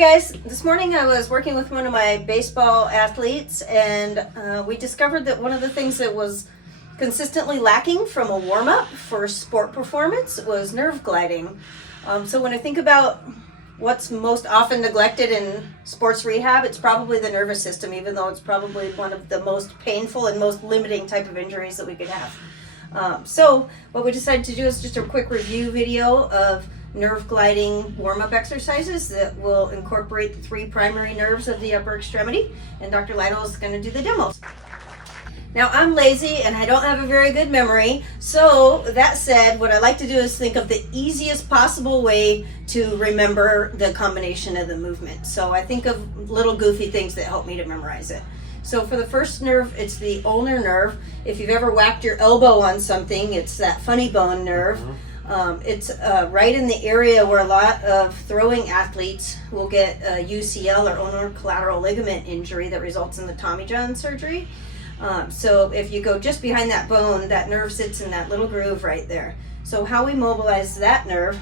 Hey guys, this morning I was working with one of my baseball athletes, and we discovered that one of the things that was consistently lacking from a warm-up for sport performance was nerve gliding. So when I think about what's most often neglected in sports rehab, it's probably the nervous system, even though it's probably one of the most painful and most limiting type of injuries that we could have. So what we decided to do is just a quick review video of nerve gliding warm-up exercises that will incorporate the three primary nerves of the upper extremity, and Dr. Lytle is going to do the demos. Now I'm lazy and I don't have a very good memory, so that said, what I like to do is think of the easiest possible way to remember the combination of the movement. So I think of little goofy things that help me to memorize it. So for the first nerve, it's the ulnar nerve. If you've ever whacked your elbow on something, it's that funny bone nerve. It's right in the area where a lot of throwing athletes will get a UCL or ulnar collateral ligament injury that results in the Tommy John surgery. So if you go just behind that bone, that nerve sits in that little groove right there. So how we mobilize that nerve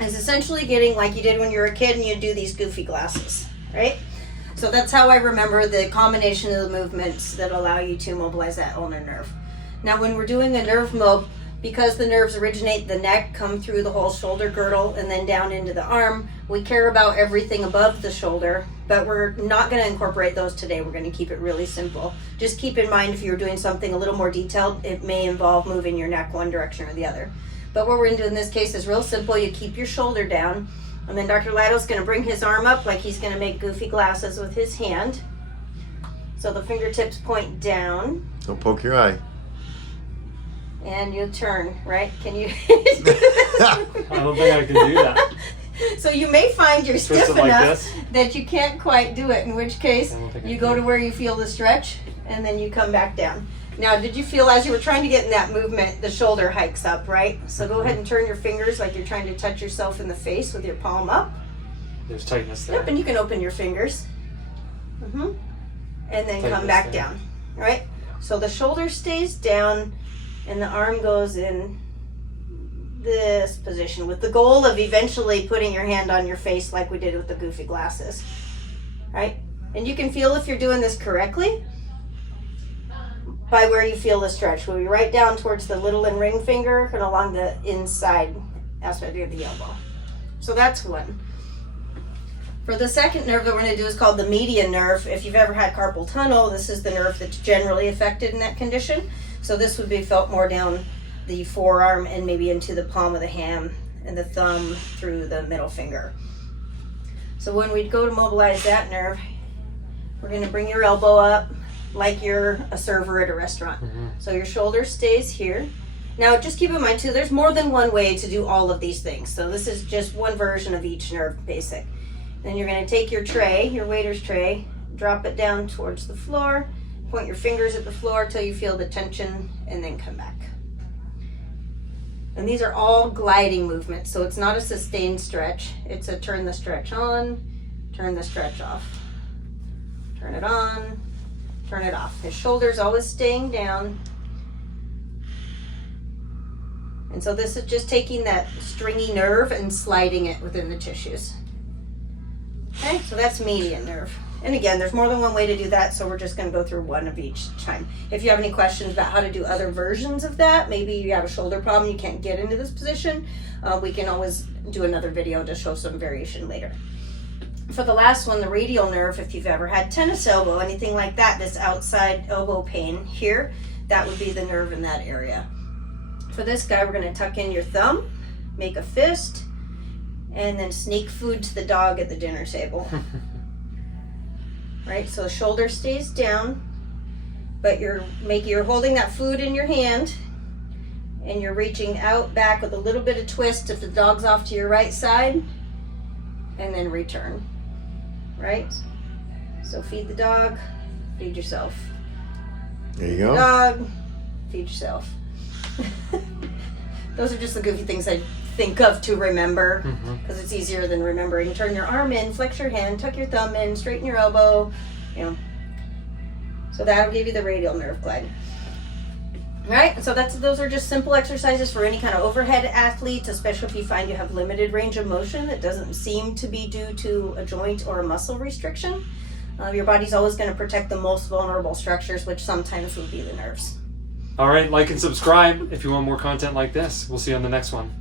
is essentially getting like you did when you were a kid and you do these goofy glasses, right? So that's how I remember the combination of the movements that allow you to mobilize that ulnar nerve. Now when we're doing a nerve mob, because the nerves originate the neck, come through the whole shoulder girdle, and then down into the arm, we care about everything above the shoulder, but we're not going to incorporate those today. We're going to keep it really simple. Just keep in mind if you're doing something a little more detailed, it may involve moving your neck one direction or the other. But what we're going to do in this case is real simple. You keep your shoulder down, and then Dr. Lytle's going to bring his arm up like he's going to make goofy glasses with his hand. So the fingertips point down. Don't poke your eye. And you turn, right? Can you? I don't think I can do that. So you may find you're Twist stiff it like enough this? that you can't quite do it, in which case I don't think I you can. go to where you feel the stretch and then you come back down. Now, did you feel as you were trying to get in that movement, the shoulder hikes up, right? So go ahead and turn your fingers like you're trying to touch yourself in the face with your palm up. There's tightness there. Yep, and you can open your fingers. And then Tightness come back there. down, right? So the shoulder stays down and the arm goes in this position with the goal of eventually putting your hand on your face like we did with the goofy glasses, right? And you can feel if you're doing this correctly by where you feel the stretch. We'll be right down towards the little and ring finger and along the inside aspect of the elbow. So that's one. For the second nerve that we're going to do is called the median nerve. If you've ever had carpal tunnel, this is the nerve that's generally affected in that condition. So this would be felt more down the forearm and maybe into the palm of the hand and the thumb through the middle finger. So when we go to mobilize that nerve, we're going to bring your elbow up like you're a server at a restaurant. So your shoulder stays here. Now just keep in mind too, there's more than one way to do all of these things. So this is just one version of each nerve basic. Then you're going to take your tray, your waiter's tray, drop it down towards the floor, point your fingers at the floor till you feel the tension, and then come back. And these are all gliding movements, so it's not a sustained stretch. It's a turn the stretch on, turn the stretch off. Turn it on, turn it off. His shoulder's always staying down. And so this is just taking that stringy nerve and sliding it within the tissues. Okay, so that's median nerve. And again, there's more than one way to do that, so we're just going to go through one of each time. If you have any questions about how to do other versions of that, maybe you have a shoulder problem, you can't get into this position, we can always do another video to show some variation later. For the last one, the radial nerve, if you've ever had tennis elbow, anything like that, this outside elbow pain here, that would be the nerve in that area. For this guy, we're going to tuck in your thumb, make a fist, and then sneak food to the dog at the dinner table. Right, so the shoulder stays down, but you're holding that food in your hand, and you're reaching out back with a little bit of twist if the dog's off to your right side, and then return. Right? So feed the dog, feed yourself. There you go. Dog, feed yourself. Those are just the goofy things I think of to remember, because it's easier than remembering. Turn your arm in, flex your hand, tuck your thumb in, straighten your elbow, you know. So that'll give you the radial nerve glide. All right, so those are just simple exercises for any kind of overhead athletes, especially if you find you have limited range of motion that doesn't seem to be due to a joint or a muscle restriction. Your body's always going to protect the most vulnerable structures, which sometimes would be the nerves. All right, like and subscribe if you want more content like this. We'll see you on the next one.